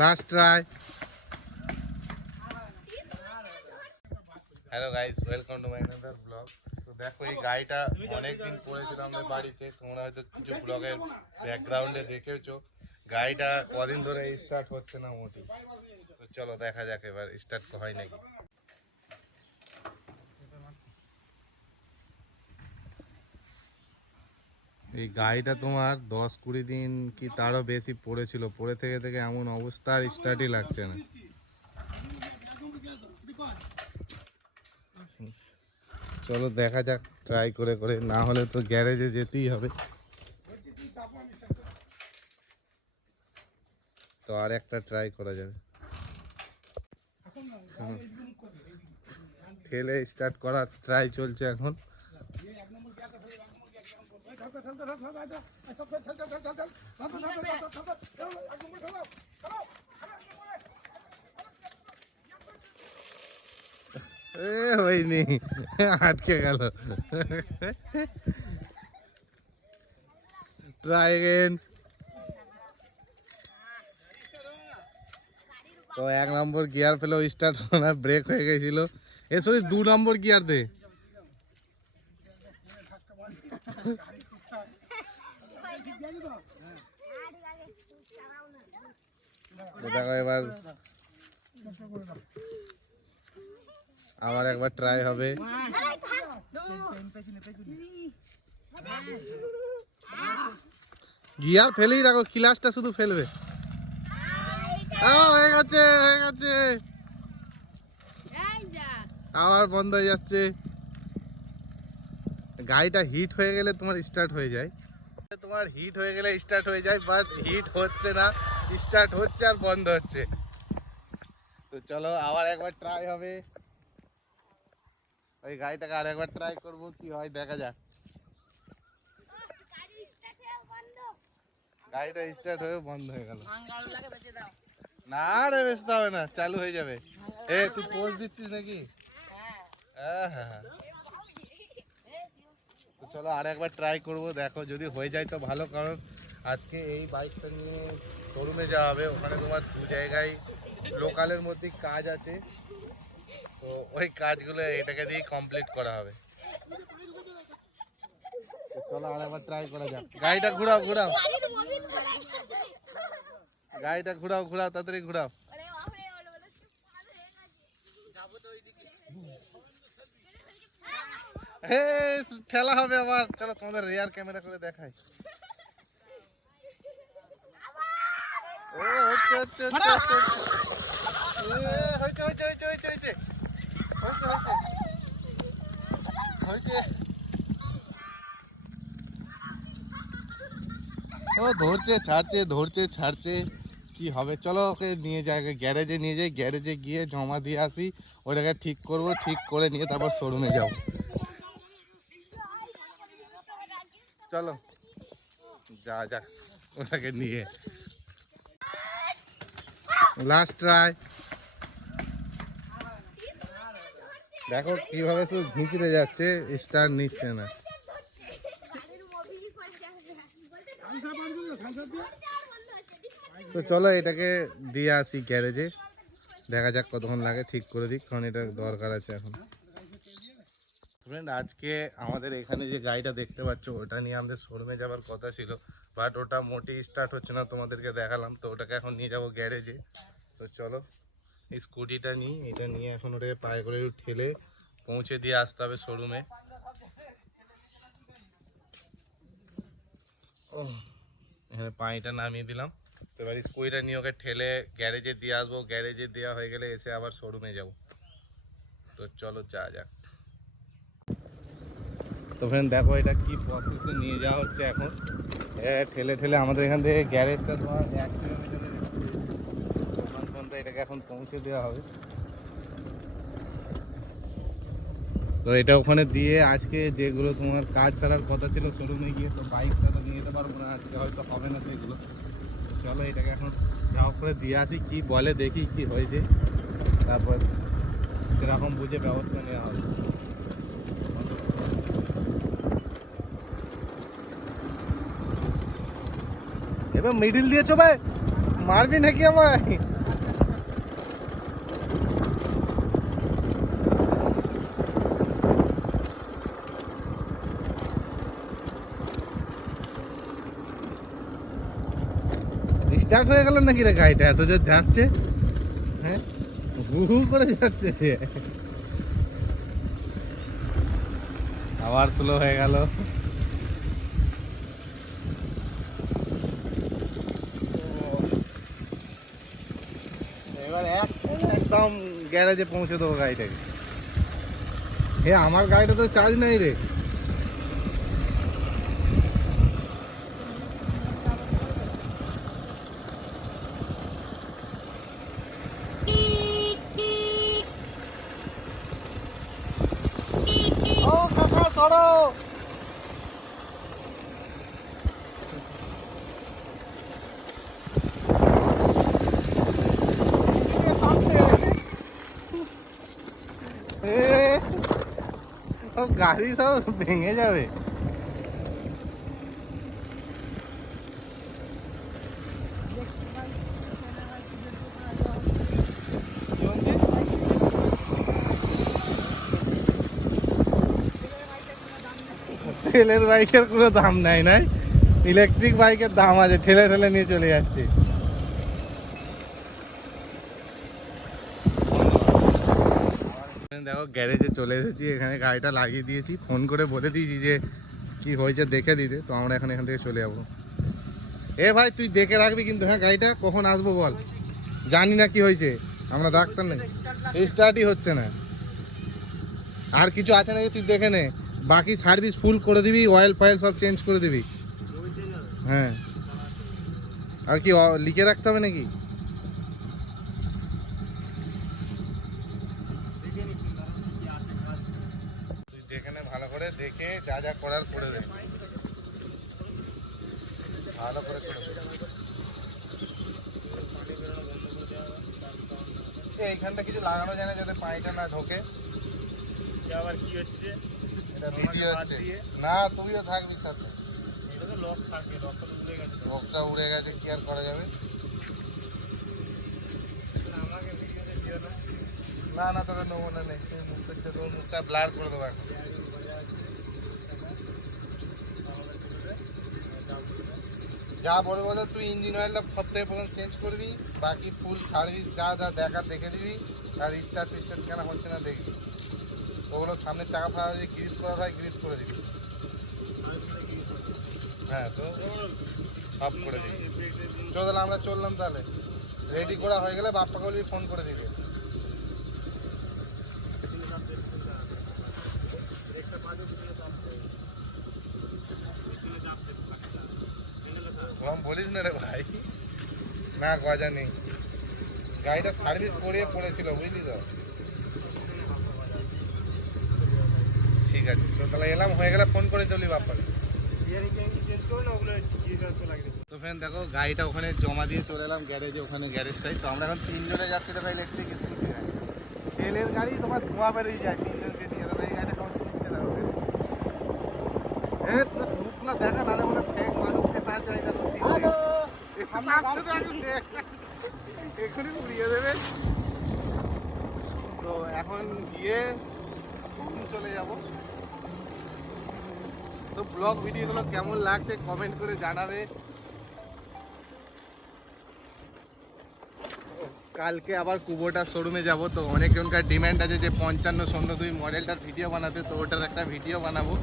Last try hello guys welcome to blog তো দেখো, এই গাড়িটা অনেকদিন পড়েছিলাম আমাদের বাড়িতে। তোমরা হয়তো কিছু ব্লগের ব্যাকগ্রাউন্ডে দেখেছ। গাড়িটা কদিন ধরে স্টার্ট হচ্ছে না মোটি তো চলো, দেখা যাক এবার স্টার্ট হয় নাকি। এই গাড়িটা তোমার দশ কুড়ি দিন কি তারও বেশি পড়েছিল? পড়ে থেকে থেকে এমন অবস্থা আর স্টার্টই লাগছে না। চলো দেখা যাক ট্রাই করে করে। না হলে তো গ্যারেজে যেতেই হবে। তো আর একটা ট্রাই করা যাবে। ঠেলে স্টার্ট করার ট্রাই চলছে এখন। হয়নি আটকে গেল। ট্রাই তো এক নম্বর গিয়ার পেলেও স্টার্ট হলো না ব্রেক হয়ে গেছিল। এ সরি দু নম্বর গিয়ার দে। এবার আবার একবার ট্রাই হবে। গিয়ার ফেলেই দেখো ক্লাসটা শুধু ফেলবে। হয়ে গেছে হয়ে গেছে। আবার বন্ধ হয়ে যাচ্ছে। গাড়িটা হিট হয়ে গেলে তোমার স্টার্ট হয়ে যায়। তোমার হিট হয়ে গেলে স্টার্ট হয়ে যায় বাট হিট হচ্ছে না স্টার্ট হচ্ছে আর বন্ধ হচ্ছে। তো চলো আবার একবার ট্রাই হবে। ওই গাড়িটাকে আর একবার ট্রাই করব, কি হয় দেখা যাক। গাড়িটা স্টার্ট হয়ে বন্ধ হয়ে গেল। না রে বেচতে হবে না, চালু হয়ে যাবে। এ, তুই পোজ দিচ্ছিস নাকি? হ্যাঁ হ্যাঁ হ্যাঁ। চলো আর একবার ট্রাই করব, দেখো যদি হয়ে যায় তো ভালো, কারণ আজকে এই বাইকটা নিয়ে শোরুমে যাওয়া হবে, ওখানে তোমার দু জায়গায় লোকালের মধ্যে কাজ আছে। তো ওই কাজগুলো এটাকে দিয়ে কমপ্লিট করা হবে। চলো আর একবার ট্রাই করা যাক। গাড়িটা ঘুরাও ঘুরাও। গাড়িটা ঘুরাও ঘুরাও, তাড়াতাড়ি ঘুরাও। ঠেলা হবে আবার। চলো তোমাদের রেয়ার ক্যামেরা করে দেখাই। ও ধরছে ছাড়ছে ধরছে ছাড়ছে। কি হবে? চলো ওকে নিয়ে যাই গ্যারেজে নিয়ে যাই। গ্যারেজে গিয়ে জমা দিয়ে আসি। ওটাকে ঠিক করব ঠিক করে নিয়ে তারপর শোরুমে যাব। চলো। যা যাক ওটাকে নিয়ে। লাস্ট ট্রাই দেখো কীভাবে শুধু ঘুচড়ে যাচ্ছে স্টার নিচ্ছে না। তো চলো এটাকে দিয়ে আসি গ্যারেজে। দেখা যাক কতক্ষণ লাগে, ঠিক করে দিক, কারণ এটা দরকার আছে এখন। ফ্রেন্ড আজকে আমাদের এখানে যে গাড়িটা দেখতে পাচ্ছ, ওটা নিয়ে আমাদের শোরুমে যাওয়ার কথা ছিল বাট ওটা মোটেই স্টার্ট হচ্ছে না, তোমাদেরকে দেখালাম। তো ওটাকে এখন নিয়ে যাব গ্যারেজে তো চলো, এই স্কুটিটা নিই, এটা নিয়ে এখন ওটাকে পায়ে করে ঠেলে পৌঁছে দিয়ে আসতে হবে শোরুমে। ও এখানে পানিটা নামিয়ে দিলাম। তো এবার স্কুটিটা নিয়ে ওকে ঠেলে গ্যারেজে দিয়ে আসব। গ্যারেজে দেওয়া হয়ে গেলে এসে আবার শোরুমে যাব। তো চলো যা যাক। তো ফ্রেন্ড দেখো এটা কি প্রসেসে নিয়ে যাওয়া হচ্ছে এখন। এটা ঠেলে ঠেলে আমাদের এখান থেকে গ্যারেজটা তোমার এক পর্যন্ত এটাকে এখন পৌঁছে দেওয়া হবে। তো এটা ওখানে দিয়ে আজকে যেগুলো তোমার কাজ ছাড়ার কথা ছিল শোরুমে গিয়ে তো বাইকটা তো নিয়ে যেতে পারব না, আজকে হয়তো হবে না সেগুলো চলো এটাকে এখন যা হোক করে দিয়ে আসি, কি বলে দেখি কি হয়েছে। তারপর সেরকম বুঝে ব্যবস্থা নেওয়া হবে। এবার মিডিল দিয়েছ ভাই? মারবি নাকি আমায়? স্টার্ট হয়ে গেল নাকি রে গাড়িটা? এত যে যাচ্ছে। হ্যাঁ? হু হু করে যাচ্ছে সে। আবার স্লো হয়ে গেল এবার এক একদম গ্যারেজে পৌঁছে দেবো গাড়িটাকে। হে আমার গাড়িটা তো চার্জ নেই রে। ও এ, ও গাড়ি সব ভেঙে যাবে। তেলের বাইকের কোনো দাম নাই নাই? ইলেকট্রিক বাইকের দাম আছে, ঠেলে ঠেলে নিয়ে চলে যাচ্ছে। দেখো, গ্যারেজে চলে এসেছি, এখানে গাড়িটা লাগিয়ে দিয়েছি। ফোন করে বলে দিয়েছি যে, কি হয়েছে দেখে দিতে। তো আমরা এখন এখান থেকে চলে যাব। এ ভাই, তুই দেখে রাখবি কিন্তু হ্যাঁ গাড়িটা? কখন আসব বল। জানি না কি হয়েছে। আমরা ডাক্তার নেই। স্টার্টই হচ্ছে না। আর কিছু আছে নাকি তুই দেখে নে। বাকি সার্ভিস ফুল করে দিবি অয়েল ফয়েল সব চেঞ্জ করে দিবি। হ্যাঁ। আর কি লিখে রাখতে হবে নাকি তুই দেখে নে ভালো করে দেখে যা যা করার করে দে ভালো করে করে এইখানটা কিছু লাগানো যায় না যাতে পানিটা না ঢোকে। আবার কি হচ্ছে? এটা ভিডিও হচ্ছে। দিয়ে? না তুমিও থাকবি সাথে। তো লক থাকে লকটা ভুলে গেছে। লোকটা উড়ে গেছে কি আর করা যাবে? আমাকে না। না তোকে নেব না নেই। মুখটা ব্লার করে দেবো এখন। যা বলে বলে, তুই ইঞ্জিন অয়েলটা থেকে প্রথম চেঞ্জ করবি, বাকি ফুল সার্ভিস যা যা দেখার দেখে দিবি, আর স্টার্ট ফিস্টার্ট কেন হচ্ছে না দেখবি। ওগুলো সামনের চাকা ফাকা যদি গ্রিস করা হয় গ্রিস করে দিবি। হ্যাঁ তো সব করে দিবি। চল আমরা চললাম তাহলে। রেডি করা হয়ে গেলে বাপ্পাকে বলবি ফোন করে দিবে। ওরম বলিস না রে ভাই। না, গজা নেই। গাড়িটা সার্ভিস করিয়ে পড়েছিল, বুঝলি তো? ঠিক আছে, তো তাহলে এলাম, হয়ে গেলে ফোন করে চলি দেবো তো ফ্রেন্ড দেখো, গাড়িটা ওখানে জমা দিয়ে চলে এলাম গ্যারেজে ওখানে গ্যারেজটাই তো আমরা এখন তিনজনে যাচ্ছি দেখো ইলেকট্রিক তেলের গাড়ি তোমার ধোঁয়া বেরিয়ে যায় তিনজনকে নিয়ে দেখো এই গাড়িটা চলছে দেখো না মনে ফেক মানুষ খেতে আছে এই দেখো উড়িয়ে দেবে তো এখন গিয়ে চলে যাব তো ব্লগ ভিডিওগুলো কেমন লাগছে কমেন্ট করে জানাবে কালকে আবার কুবোটার শোরুমে যাব, তো অনেকজনকার ডিম্যান্ড আছে যে পঞ্চান্ন শূন্য দুই মডেলটার ভিডিও বানাতে, তো ওটার একটা ভিডিও বানাবো।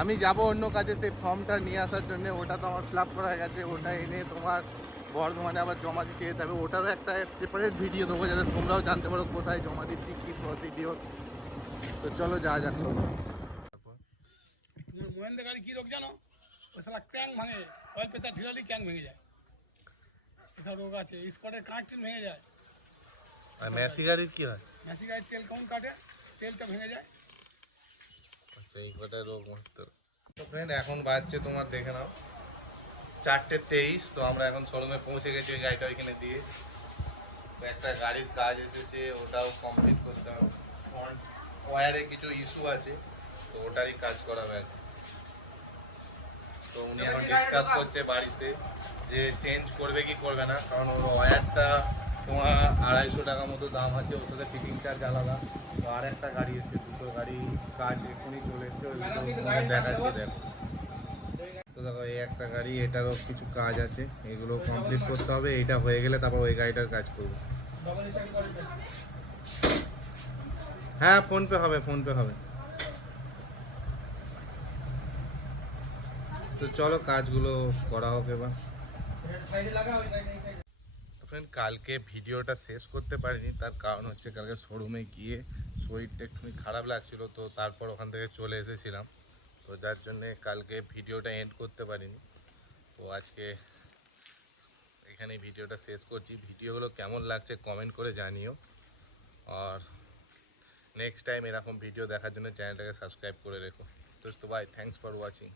আমি যাব অন্য কাজে, সেই ফর্মটা নিয়ে আসার জন্য, ওটা তো আমার ফিল করা গেছে, ওটা এনে তোমার বর্ধমানে আবার জমা দিতে যেতে হবে। ওটারও একটা সেপারেট ভিডিও দেবো যাতে তোমরাও জানতে পারো কোথায় জমা দিচ্ছি কী প্রসিডিওর তো চলো যা যাক চলো তোমার মহেন্দ্র গাড়ি কি রোগ জানো? ওই সালা ক্র্যাঙ্ক ভাঙে অয়েল ঢিলালি ক্র্যাঙ্ক ভেঙে যায়। এসব রোগ আছে স্পটের কানেক্টিং ভেঙে যায়। আর মেসি গাড়ির কী হয়? মেসি গাড়ির তেল কম কাটে তেলটা ভেঙে যায়। আচ্ছা এই কটা রোগ মাত্র। তো ফ্রেন্ড এখন বাজছে তোমার দেখে নাও। চারটে তেইশ, তো আমরা এখন শোরুমে পৌঁছে গেছি ওই গাড়িটা ওইখানে দিয়ে। একটা গাড়ির কাজ এসেছে, ওটাও কমপ্লিট করতে হবে। ওয়ারে কিছু ইস্যু আছে, তো ওটারই কাজ করাবে এখন। তো উনি এখন ডিসকাস করছে বাড়িতে যে চেঞ্জ করবে কি করবে না, কারণ ওর ওয়ারটা তোমার আড়াইশো টাকা মতো দাম আছে, ওর সাথে ফিটিং চার্জ আলাদা। তো আর একটা গাড়ি এসছে, দুটো গাড়ি কাজ এক্ষুনি চলে এসছে, ওই দেখাচ্ছি দেখো। দেখো, এই একটা গাড়ি, এটারও কিছু কাজ আছে, এগুলো কমপ্লিট করতে হবে, এইটা হয়ে গেলে তারপর ওই গাড়িটার কাজ করব। হ্যাঁ ফোনপে হবে ফোনপে হবে। তো চলো, কাজগুলো করা হোক এবার। ফ্রেন্ড কালকে ভিডিওটা শেষ করতে পারিনি, তার কারণ হচ্ছে কালকে শোরুমে গিয়ে শরীরটা একটুখানি খারাপ লাগছিল, তো তারপর ওখান থেকে চলে এসেছিলাম। তো যার জন্যে কালকে ভিডিওটা এন্ড করতে পারিনি। তো আজকে এখানে ভিডিওটা শেষ করছি। ভিডিওগুলো কেমন লাগছে কমেন্ট করে জানিও। আর নেক্সট টাইম এরকম ভিডিও দেখার জন্য চ্যানেলটাকে সাবস্ক্রাইব করে রেখো। দোস্ত ভাই থ্যাংকস ফর ওয়াচিং